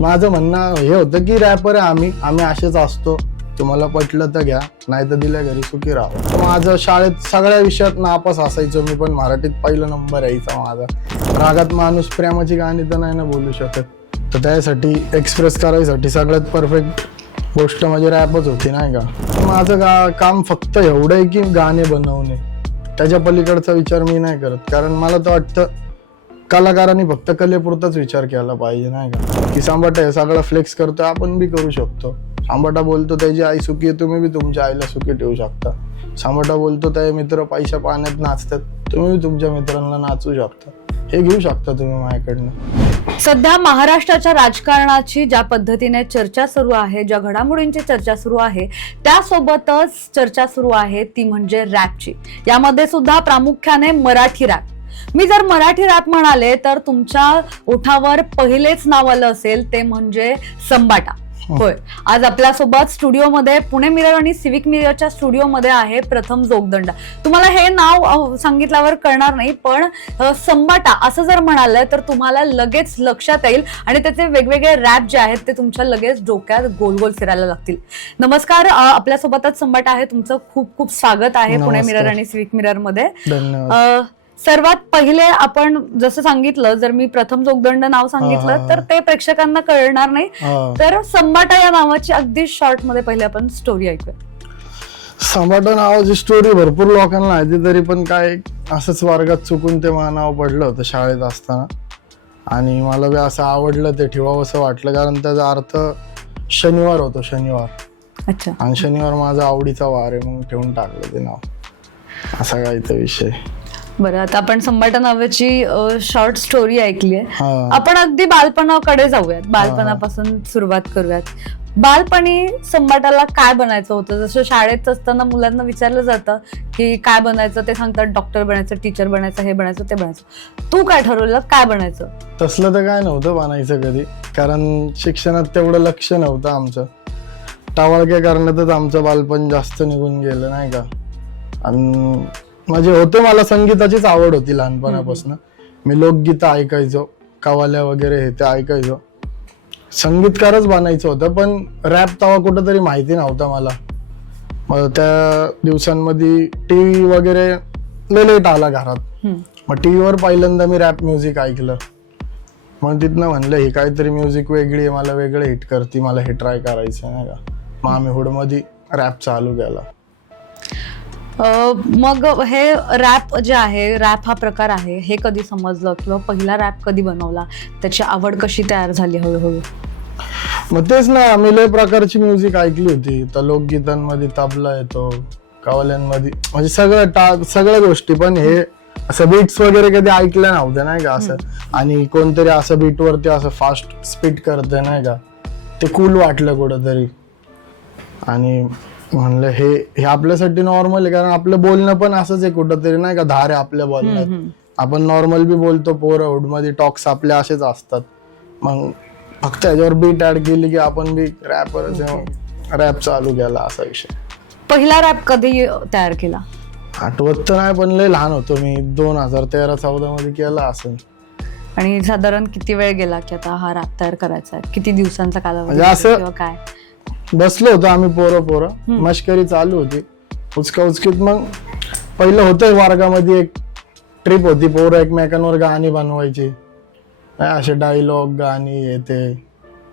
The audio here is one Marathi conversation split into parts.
माझं म्हणणं हे होतं की रॅपर आहे आम्ही असेच असतो, तुम्हाला पटलं तर घ्या, नाही तर दिल्या घरी सुखी राहा. माझं शाळेत सगळ्या विषयात नापास असायचो मी, पण मराठीत पहिला नंबर यायचा माझा. रागात माणूस प्रेमाची गाणी तर नाही ना बोलू शकत, तर त्यासाठी एक्सप्रेस करायसाठी सगळ्यात परफेक्ट गोष्ट म्हणजे रॅपच होती नाही का. माझं काम फक्त एवढं आहे की गाणे बनवणे, त्याच्या पलीकडचा विचार मी नाही करत. कारण मला तर वाटतं कलाकारांनी फक्त कलेपुरताच विचार केला पाहिजे नाही का. की सांबाटा हे सगळं फ्लेक्स करतोय, आपण बी करू शकतो. सांबाटा बोलतो त्याची आई सुखी आहे, तुम्ही बी तुमच्या आईला सुखी ठेवू शकता. सांबाटा बोलतो त्या मित्र पैशा पाण्यात नाचतात, तुम्ही बी तुमच्या मित्रांना नाचू शकता. हे घेऊ शकता तुम्ही माझ्याकडनं. सध्या महाराष्ट्राच्या राजकारणाची ज्या पद्धतीने चर्चा सुरू आहे, ज्या घडामोडींची चर्चा सुरू आहे, त्यासोबतच चर्चा सुरू आहे ती म्हणजे रॅपची. यामध्ये सुद्धा प्रामुख्याने मराठी रॅप. मी जर मराठी रॅप म्हणाले तर तुमच्या ओठावर पहिलेच नाव आलं असेल ते म्हणजे संबाटा. होय, आज आपल्यासोबत स्टुडिओमध्ये पुणे मिरर आणि सिविक मिररच्या स्टुडिओमध्ये आहे प्रथम जोगदंड. तुम्हाला हे नाव सांगितल्यावर कळणार नाही, पण संबाटा असं जर म्हणालं तर तुम्हाला लगेच लक्षात येईल आणि त्याचे वेगवेगळे रॅप जे आहेत ते तुमच्या लगेच डोक्यात गोल गोल फिरायला लागतील. नमस्कार, आपल्यासोबतच संबाटा आहे. तुमचं खूप खूप स्वागत आहे पुणे मिरर आणि सिविक मिरर मध्ये. धन्यवाद. सर्वात पहिले आपण जसं सांगितलं, जर मी प्रथम जोगदंड नाव सांगितलं तर ते प्रेक्षकांना कळणार नाही, तर संबाटा या नावाची अगदी शॉर्ट मध्ये पहिले आपण स्टोरी ऐकूया. संबाटा नावाची स्टोरी भरपूर लोकांना माहिती, तरी पण काय असंच वर्गात चुकून ते मला नाव पडलं होतं शाळेत असताना, आणि मला बी असं आवडलं, ते ठेवावं असं वाटलं. कारण त्याचा अर्थ शनिवार होतो, शनिवार. अच्छा. आणि शनिवार माझा आवडीचा वार आहे, मग ठेवून टाकलं ते नाव. असा काय तो विषय. बरं, आता आपण संबाटा नावाची शॉर्ट स्टोरी ऐकली आहे. हा. आपण अगदी बालपणाकडे जाऊयात, बालपणापासून सुरुवात करूयात. बालपणी संबाटाला काय बनायचं होतं? जसं शाळेत असताना मुलांना विचारलं जातं की काय बनायचं, ते सांगतात डॉक्टर बनायचं, टीचर बनायचं, हे बनायचं, ते बनायचं. तू काय ठरवलं, काय बनायचं? तसलं तर काय नव्हतं बनायचं कधी, कारण शिक्षणात तेवढं लक्ष नव्हतं आमचं. टावाळके करण्यातच आमचं बालपण जास्त निघून गेलं नाही का. आणि म्हणजे होतं, मला संगीताचीच आवड होती लहानपणापासून. मी लोकगीतं ऐकायचो, कवाल्या वगैरे हे ते ऐकायचो. संगीतकारच बनायचं होतं, पण रॅप तेव्हा कुठंतरी माहिती नव्हता मला. मग त्या दिवसांमध्ये टीव्ही वगैरे लेट आला घरात. मग टीव्हीवर पहिल्यांदा मी रॅप म्युझिक ऐकलं. मग तिथनं म्हणलं हे काहीतरी म्युझिक वेगळी आहे, मला वेगळं हिट करते, मला हे ट्राय करायचं नाही का. मग आम्ही हुडमध्ये रॅप चालू केला. मग हे रॅप जे आहे, रॅप हा प्रकार आहे, हे कधी समजलं किंवा पहिला रॅप कधी बनवला, त्याची आवड कशी तयार झाली हळूहळू? मग तेच ना, आम्ही लय प्रकारची म्युझिक ऐकली होती. तर लोकगीतांमध्ये तबला येतो, कवाल्यांमध्ये म्हणजे सगळ्या गोष्टी, पण हे असं बीट्स वगैरे कधी ऐकल्या नव्हत्या नाही का असं. आणि कोणतरी असं बीट वरती असं फास्ट स्पीड करतंय नाही का, ते कूल वाटलं कुठंतरी. आणि म्हणलं हे आपल्यासाठी नॉर्मल आहे, कारण आपलं बोलणं पण असंच आहे कुठंतरी नाही का, धार आहे आपल्या बोलण्यात. आपण नॉर्मल बी बोलतो, पोरं हुडमध्ये टॉक्स आपले असेच असतात. मग फक्त याच्यावर बीट ऍड केली की आपण बी रॅप चालू केला, असा विषय. पहिला रॅप कधी तयार केला आठवत तर नाही, पण लय लहान होतो मी. 2013-14 मध्ये केला असेल. आणि साधारण किती वेळ गेला की आता हा रॅप तयार करायचा आहे? किती दिवसांचा कालावधी म्हणजे असं किंवा काय? बसलो होतो आम्ही पोरं मश्करी चालू होती उचकीत. मग पहिलं होतं वर्गामध्ये एक ट्रिप होती, पोरं एकमेकांवर गाणी बनवायची, असे डायलॉग गाणी येते.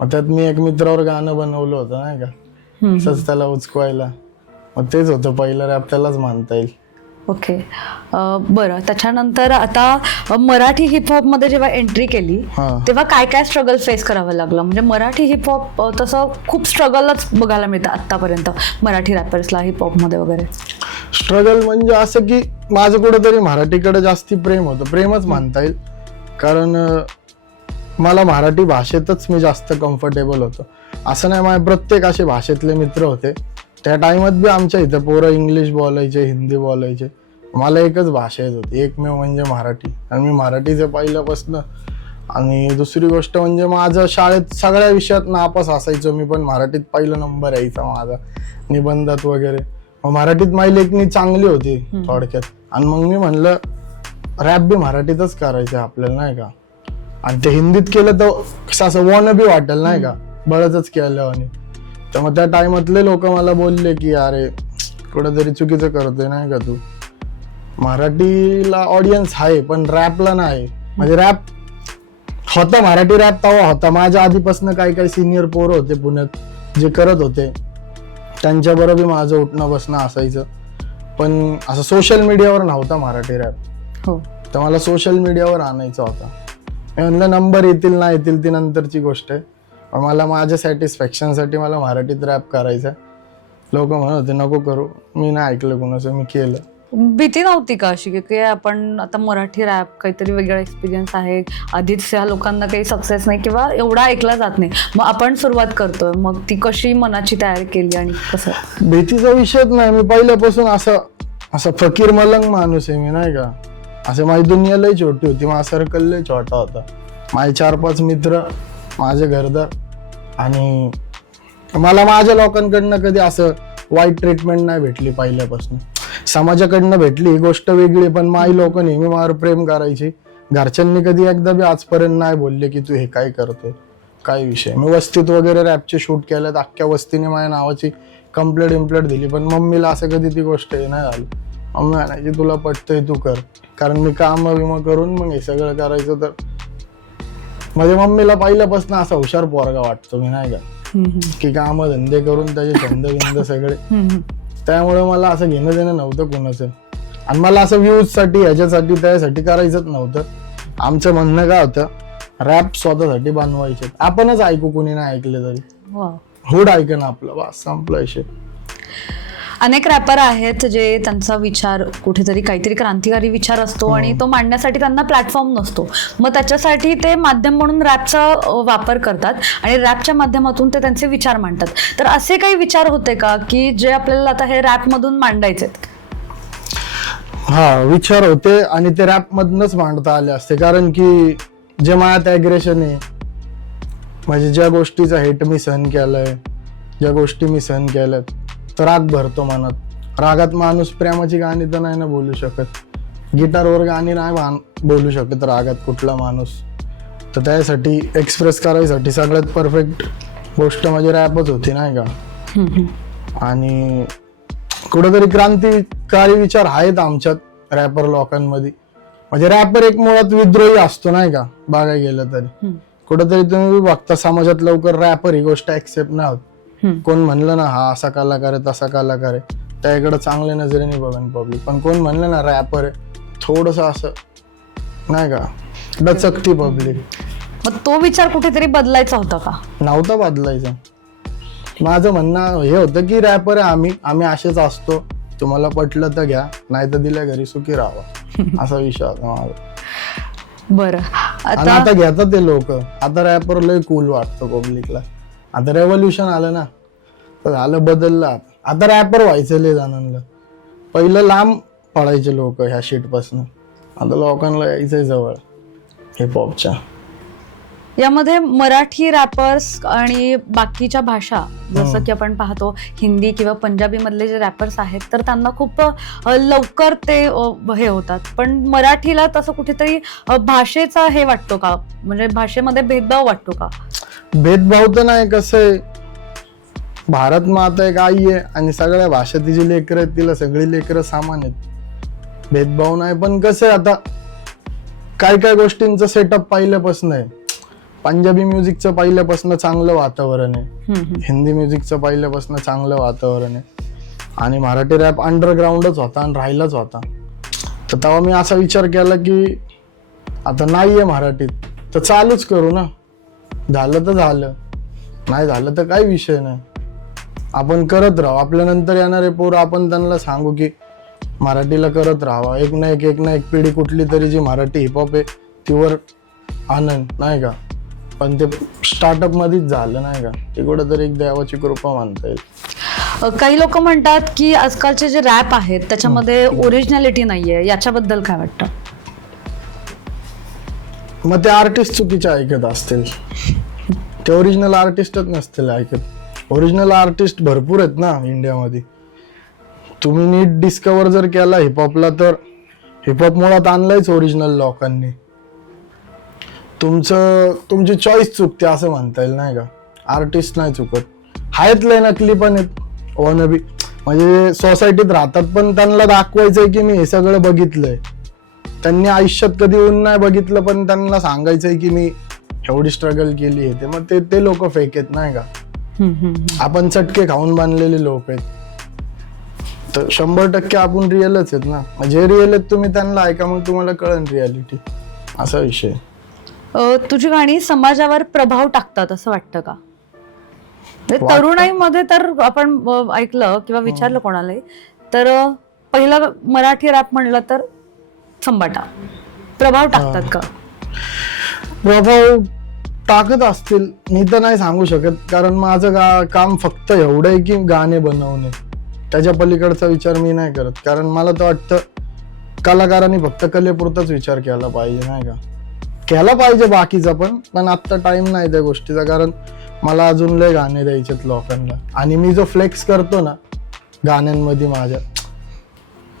मग त्यात मी एक मित्रावर गाणं बनवलं होतं नाही का, असंच त्याला उचकवायला. मग तेच होतं पहिलं रॅप, त्यालाच म्हणता येईल. ओके. बरं, त्याच्यानंतर आता मराठी हिपहॉप मध्ये जेव्हा एंट्री केली तेव्हा काय काय स्ट्रगल फेस करावं लागलं? म्हणजे मराठी हिपहॉप तसं खूप स्ट्रगलच बघायला मिळतं आतापर्यंत मराठी रॅपर्सला हिपहॉप मध्ये वगैरे. स्ट्रगल म्हणजे असं की माझं कुठंतरी मराठीकडे जास्ती प्रेम होतं, प्रेमच म्हणता येईल. कारण मला मराठी भाषेतच मी जास्त कम्फर्टेबल होतो. असं नाही, माझे प्रत्येक असे भाषेतले मित्र होते. त्या टाइमात बी आमच्या इथं पोरं इंग्लिश बोलायचे, हिंदी बोलायचे, मला एकच भाषा येत होती, एकमेव म्हणजे मराठी. आणि मी मराठीचे पहिल्यापासून. आणि दुसरी गोष्ट म्हणजे माझं शाळेत सगळ्या विषयात नापास असायचो मी, पण मराठीत पहिला नंबर यायचा माझा, निबंधात वगैरे. मग मराठीत माझी लेखणी चांगली होती थोडक्यात. आणि मग मी म्हणलं रॅप बी मराठीतच करायचं आपल्याला नाही का. आणि ते हिंदीत केलं तर कसं असं वॉन बी वाटेल नाही का, बळच केलं आणि तर मग त्या टाइमातले लोक मला बोलले की अरे कुठेतरी चुकीचं करतोय नाही का तू, मराठीला ऑडियन्स आहे पण रॅपला नाही. म्हणजे रॅप होता, मराठी रॅप तेव्हा होता, माझ्या आधीपासून काही काही सिनियर पोरं होते पुण्यात जे करत होते, त्यांच्या बरोबर माझं उठणं बसणं असायचं, पण असं सोशल मीडियावर नव्हता मराठी रॅप. हो. तर मला सोशल मीडियावर आणायचा होता. मी म्हणलं नंबर येतील ना येतील ती नंतरची गोष्ट आहे, पण मला माझ्या सॅटिस्फॅक्शनसाठी मला मराठीत रॅप करायचं. लोक म्हणत होते नको करू, मी नाही ऐकलं कोणाचं, मी केलं. भीती नव्हती का अशी की आपण आता मराठी रॅप काहीतरी वेगळा एक्सपिरियन्स आहे, आधीच ह्या लोकांना काही सक्सेस नाही किंवा एवढा ऐकला जात नाही, मग आपण सुरुवात करतोय, मग ती कशी मनाची तयारी केली आणि कसं? भीतीचा विषयच नाही. मी पहिल्यापासून असं फकीर मलंग माणूस आहे मी नाही का. असं माझी दुनिया लय छोटी होती, माझा सर्कल लय छोटा होता, माझे 4-5 मित्र, माझे घरदार, आणि मला माझ्या लोकांकडनं कधी असं वाईट ट्रीटमेंट नाही भेटली. पहिल्यापासून समाजाकडनं भेटली ही गोष्ट वेगळी, पण माझी लोक नेहमी माझ्यावर प्रेम करायची. घरच्यांनी कधी एकदा बी आजपर्यंत नाही बोलले की तू हे काय करतोय, काय विषय. मी वस्तीत वगैरे रॅपचे शूट केल्यात, अख्ख्या वस्तीने माझ्या नावाची कंप्लेंट दिली, पण मम्मीला असं कधी ती गोष्ट हे नाही झाली. मम्मी म्हणायची तुला पटतंय तू कर, कारण मी काम विमा करून मग हे सगळं करायचं. तर म्हणजे मम्मीला पहिल्यापासून असा हुशार पोरगा वाटतो मी नाही का, की काम धंदे करून त्याचे छंद बिंद सगळे. त्यामुळे मला असं घेणं देणं नव्हतं कोणाचं, आणि मला असं व्ह्यूज साठी ह्याच्यासाठी त्यासाठी करायचंच नव्हतं. आमचं म्हणणं काय होतं, रॅप स्वतःसाठी बनवायचे, आपणच ऐकू, कोणी नाही ऐकले तरी हुड ऐकणं आपलं, बस संपलं विषय. अनेक रॅपर आहेत जे त्यांचा विचार कुठेतरी काहीतरी क्रांतिकारी विचार असतो आणि तो मांडण्यासाठी त्यांना प्लॅटफॉर्म नसतो, मग त्याच्यासाठी ते माध्यम म्हणून रॅपचा वापर करतात आणि रॅपच्या माध्यमातून ते त्यांचे विचार मांडतात. तर असे काही विचार होते का की जे आपल्याला आता हे रॅप मधून मांडायचे? हा, विचार होते आणि ते रॅप मधूनच मांडता आले असते, कारण की जे माझ्यात ॲग्रेशन आहे, म्हणजे ज्या गोष्टीचा हेट मी सहन केलाय, ज्या गोष्टी मी सहन केल्यात, तर राग भरतो मनात. रागात माणूस प्रेमाची गाणी तर नाही ना बोलू शकत, गिटारवर गाणी नाही बोलू शकत रागात कुठला माणूस. तर त्यासाठी एक्सप्रेस करायसाठी सगळ्यात परफेक्ट गोष्ट म्हणजे रॅपच होती नाही का. आणि कुठेतरी क्रांतिकारी विचार आहेत आमच्यात रॅपर लोकांमध्ये. म्हणजे रॅपर एक मुळात विद्रोही असतो नाही का, बघायला गेलं तरी. कुठेतरी तुम्ही बघता समाजात लवकर रॅपर ही गोष्ट ऍक्सेप्ट नाही होत. कोण म्हणलं ना हा असा कलाकार आहे तसा कलाकार आहे, त्याकडे चांगल्या नजरेने बघन पब्लिक, पण कोण म्हणलं ना रॅपर आहे, थोडस असं नाही का डचकती पब्लिक. मग तो विचार कुठेतरी बदलायचा होता का? नव्हता बदलायचा. माझं म्हणणं हे होतं की रॅपर आहे आम्ही असेच असतो, तुम्हाला पटलं तर घ्या, नाही तर दिल्या घरी सुखी राहावा, असा विषय होता माझा. बरं, आता घेतात ते लोक, आता रॅपर लय कूल वाटतं पब्लिकला. आता रेव्होल्युशन आलं ना, तर झालं बदललं. आता रॅपर व्हायचं लय जणांना. पहिलं लांब पडायचे लोक ह्या शीट पासून, आता लोकांना यायचंय जवळ हिपहॉपच्या. यामध्ये मराठी रॅपर्स आणि बाकीच्या भाषा, जसं की आपण पाहतो हिंदी किंवा पंजाबी मधले जे रॅपर्स आहेत, तर त्यांना खूप लवकर ते हे होतात, पण मराठीला तसं कुठेतरी भाषेचा हे वाटतो का, म्हणजे भाषेमध्ये भेदभाव वाटतो का? भेदभाव तर नाही. कसं आहे, भारत माता एक आई आहे आणि सगळ्या भाषा तिची लेकरं आहेत, तिला सगळी लेकरं समान आहेत, भेदभाव नाही. पण कसं आहे, आता काय गोष्टींचं सेटअप पहिल्यापासून आहे. पंजाबी म्युझिकचं पहिल्यापासून चांगलं वातावरण आहे, हिंदी म्युझिकचं पहिल्यापासून चांगलं वातावरण आहे, आणि मराठी रॅप अंडरग्राऊंडच होता आणि राहिलाच होता. तर तेव्हा मी असा विचार केला की आता नाहीये मराठीत, तर चालूच करू ना. झालं तर झालं, नाही झालं तर काही विषय नाही, आपण करत राहू. आपल्या नंतर येणारे पोरं आपण त्यांना सांगू की मराठीला करत राहावा. एक ना एक पिढी कुठली तरी जी मराठी हिपहॉप आहे तीवर आनंद नाही का. पण ते स्टार्टअप मध्येच झालं नाही का, ते कुठेतरी एक देवाची कृपा मानता येईल. काही लोक म्हणतात की आजकालचे जे रॅप आहेत त्याच्यामध्ये ओरिजिनॅलिटी नाहीये, याच्याबद्दल काय वाटतं? मग ते आर्टिस्ट चुकीचे ऐकत असतील, ते ओरिजिनल आर्टिस्टच नसतील ऐकत. ओरिजिनल आर्टिस्ट भरपूर आहेत ना इंडियामध्ये. तुम्ही नीट डिस्कवर जर केला हिपहॉपला, तर हिपहॉप मुळात आणलायच ओरिजिनल लोकांनी. तुमची चॉईस चुकते असं म्हणता येईल नाही का. आर्टिस्ट नाही चुकत, आहेत लय नकली पण आहेत वनबी, म्हणजे सोसायटीत राहतात पण त्यांना दाखवायचंय की मी हे सगळं बघितलंय. त्यांनी आयुष्यात कधी ऊन नाही बघितलं पण त्यांना सांगायचंय की मी एवढी स्ट्रगल केली आहे. ते मग ते लोक फेक आहेत नाही का. आपण चटके खाऊन बांधलेले लोक आहेत, तर 100% आपण रिअलच आहेत ना. जे रिअल आहेत तुम्ही त्यांना ऐका, मग तुम्हाला कळेल रियालिटी. असा विषय. तुझी गाणी समाजावर प्रभाव टाकतात असं वाटतं का? तरुणाईमध्ये तर आपण ऐकलं किंवा विचारलं कोणालाही तर पहिलं मराठी रॅप म्हणलं तर संबाटा. प्रभाव टाकतात का? प्रभाव टाकत असतील, मी तर नाही सांगू शकत, कारण माझं काम फक्त एवढं आहे की गाणे बनवणे. त्याच्या पलीकडचा विचार मी नाही करत, कारण मला तर वाटतं कलाकारांनी फक्त कलेपुरताच विचार केला पाहिजे नाही का. केला पाहिजे बाकीचा पण आता टाइम नाही त्या गोष्टीचा, कारण मला अजून लय गाणे द्यायचेत लोकांना. आणि मी जो फ्लेक्स करतो ना गाण्यांमध्ये माझ्या,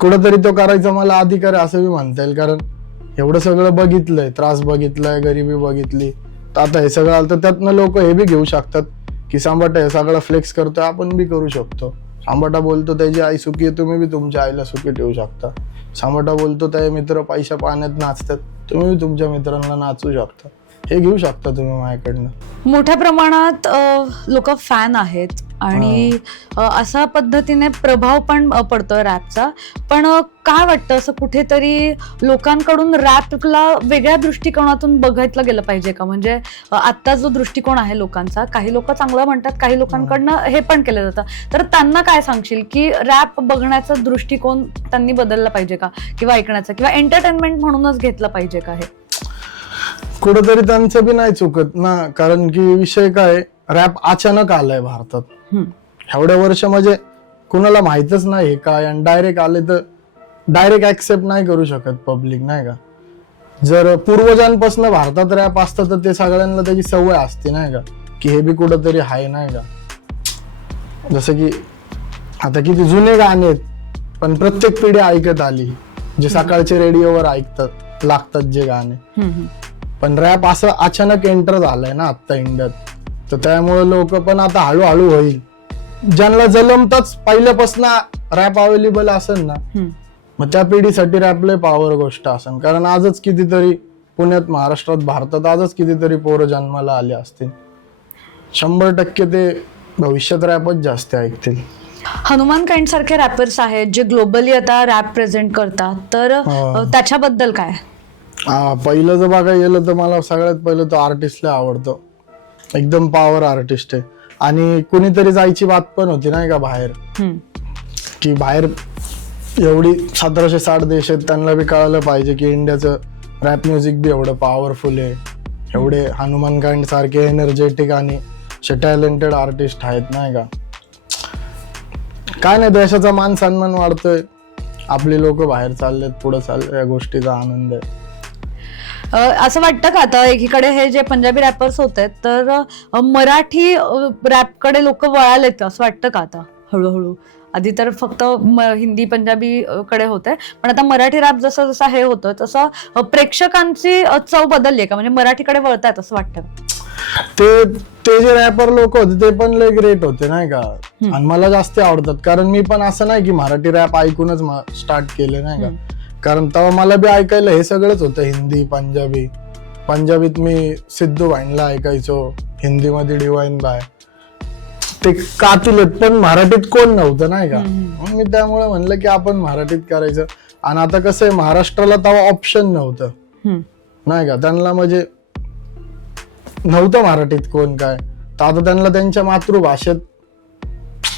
कुठंतरी तो करायचा मला अधिकार आहे असं मी म्हणता येईल. कारण एवढं सगळं बघितलंय, त्रास बघितलाय, गरिबी बघितली, तर आता हे सगळं आलं तर त्यातनं लोक हे बी घेऊ शकतात की सांबाटा हे सगळं फ्लेक्स करतोय, आपण बी करू शकतो. सांबाटा बोलतो त्याची आई सुखी आहे, तुम्ही बी तुमच्या आईला सुखी ठेवू शकता. सांबाटा बोलतो त्या मित्र पैशा पाण्यात नाचतात, तुम्ही बी तुमच्या मित्रांना नाचू शकता. हे घेऊ शकता तुम्ही माझ्याकडनं. मोठ्या प्रमाणात लोक फॅन आहेत आणि अशा पद्धतीने प्रभाव पण पडतोय रॅपचा. पण काय वाटतं, असं कुठेतरी लोकांकडून रॅपला वेगळ्या दृष्टिकोनातून बघितलं गेलं पाहिजे का? म्हणजे आता जो दृष्टिकोन आहे लोकांचा, काही लोक चांगलं म्हणतात, काही लोकांकडनं हे पण केलं जातं, तर त्यांना काय सांगशील की रॅप बघण्याचा दृष्टिकोन त्यांनी बदलला पाहिजे का, किंवा ऐकण्याचा, किंवा एंटरटेनमेंट म्हणूनच घेतलं पाहिजे का? हे कुठंतरी त्यांचं बी नाही चुकत ना, कारण की विषय काय, रॅप अचानक आलाय भारतात. एवढ्या वर्ष म्हणजे कुणाला माहितच नाही हे काय, आणि डायरेक्ट आले तर डायरेक्ट ऍक्सेप्ट नाही करू शकत पब्लिक नाही का. जर पूर्वजांपासून भारतात रॅप असतं तर ते सगळ्यांना त्याची सवय असते नाही का, की हे बी कुठंतरी आहे नाही का. जसं की आता किती जुने गाणे आहेत पण प्रत्येक पिढी ऐकत आली, जे सकाळचे रेडिओवर ऐकतात लागतात जे गाणे. पण रॅप असं अचानक एंटर झालंय ना आता इंडियात, तर त्यामुळे लोक पण आता हळूहळू होईल. ज्यांना जलमताच पहिल्यापासून रॅप अवेलेबल असेल ना, मग त्या पिढीसाठी रॅप लय पॉवर गोष्ट असेल. कारण आजच कितीतरी पुण्यात, महाराष्ट्रात, भारतात आजच कितीतरी पोरं जन्माला आले असतील. 100% ते भविष्यात रॅपच जास्त ऐकतील. हनुमान काइंड सारखे रॅपर्स आहेत जे ग्लोबली आता रॅप प्रेझेंट करतात, तर त्याच्याबद्दल काय? पहिलं जर बघायला गेलं तर मला सगळ्यात पहिलं तो आर्टिस्टला आवडतो. एकदम पॉवर आर्टिस्ट आहे. आणि कुणीतरी जायची बात पण होती नाही का बाहेर, की बाहेर एवढी 1760 देश आहेत, त्यांना बी कळायला पाहिजे की इंडियाचं रॅप म्युझिक बी एवढं पॉवरफुल आहे. एवढे हनुमान काइंड सारखे एनर्जेटिक आणि टॅलेंटेड आर्टिस्ट आहेत नाही का. काय नाही, देशाचा मान सन्मान वाढतोय, आपली लोक बाहेर चाललेत, पुढे चालले, या गोष्टीचा आनंद आहे. असं वाटतं का आता एकीकडे हे जे पंजाबी रॅपर्स होत आहेत, तर मराठी रॅपकडे लोक वळालेत असं वाटतं का आता हळूहळू? आधी तर फक्त हिंदी पंजाबी कडे होते, पण आता मराठी रॅप जसं जसं हे होतं तसं प्रेक्षकांची चव बदलली का? म्हणजे मराठीकडे वळतायत असं वाटतं? ते जे रॅपर लोक होते ते पण लय ग्रेट होते नाही का, आणि मला जास्त आवडतात. कारण मी पण असं नाही की मराठी रॅप ऐकूनच स्टार्ट केले नाही का, कारण तेव्हा मला बी ऐकायला हे सगळंच होतं, हिंदी, पंजाबी. पंजाबीत मी सिद्धू भाईंना ऐकायचो, हिंदीमध्ये डिवाइन बाय, ते कातील आहेत, पण मराठीत कोण नव्हतं नाही का. मग मी त्यामुळे म्हणलं की आपण मराठीत करायचं. आणि आता कसं आहे, महाराष्ट्राला तेव्हा ऑप्शन नव्हतं नाही का, त्यांना म्हणजे नव्हतं मराठीत कोण काय, तर आता त्यांना त्यांच्या मातृभाषेत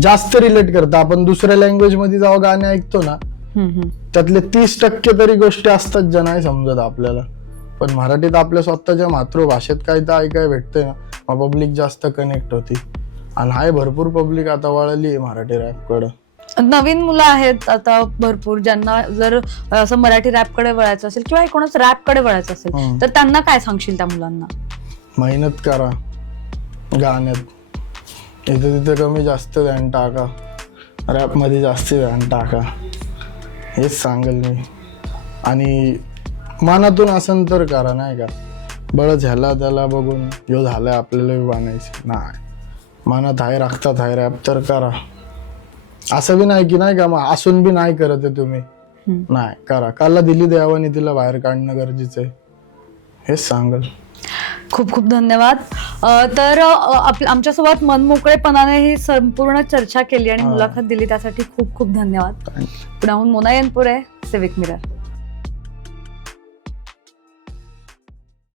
जास्त रिलेट करतं. आपण दुसऱ्या लँग्वेज मध्ये जेव्हा गाणे ऐकतो ना, त्यातले 30% तरी गोष्टी असतात ज्या नाही समजत आपल्याला, पण मराठीत आपल्या स्वतःच्या मातृभाषेत काही तर ऐकाय भेटतंय ना, मग पब्लिक जास्त कनेक्ट होती. आणि हाय भरपूर पब्लिक आता वळली आहे मराठी रॅप कडे. नवीन मुलं आहेत आता भरपूर, ज्यांना जर असं मराठी रॅप कडे वळायचं असेल किंवा कोणाच रॅप कडे वळायचं असेल, तर त्यांना काय सांगशील त्या मुलांना? मेहनत करा गाण्यात, इथे तिथे कमी जास्त ध्यान टाका, रॅप मध्ये जास्त ध्यान टाका, हेच सांगेल मी. आणि मनातून असेल तर करा नाही का. बळच ह्याला त्याला बघून ह्यो झालाय आपल्याला बी बनायचं नाही. मनात आहे राखतात आहे रॅप तर करा. असं बी नाही की नाही का मग असून बी नाही करत आहे तुम्ही, नाही करा. काला दिली देवाने तिला बाहेर काढणं गरजेचं आहे, हेच सांगल. खूप खूप धन्यवाद. तर आमच्यासोबत मनमोकळेपणाने ही संपूर्ण चर्चा केली आणि मुलाखत दिली त्यासाठी खूप खूप धन्यवाद. पुण्याहून मोना येनपुरे, सिविक मिरर.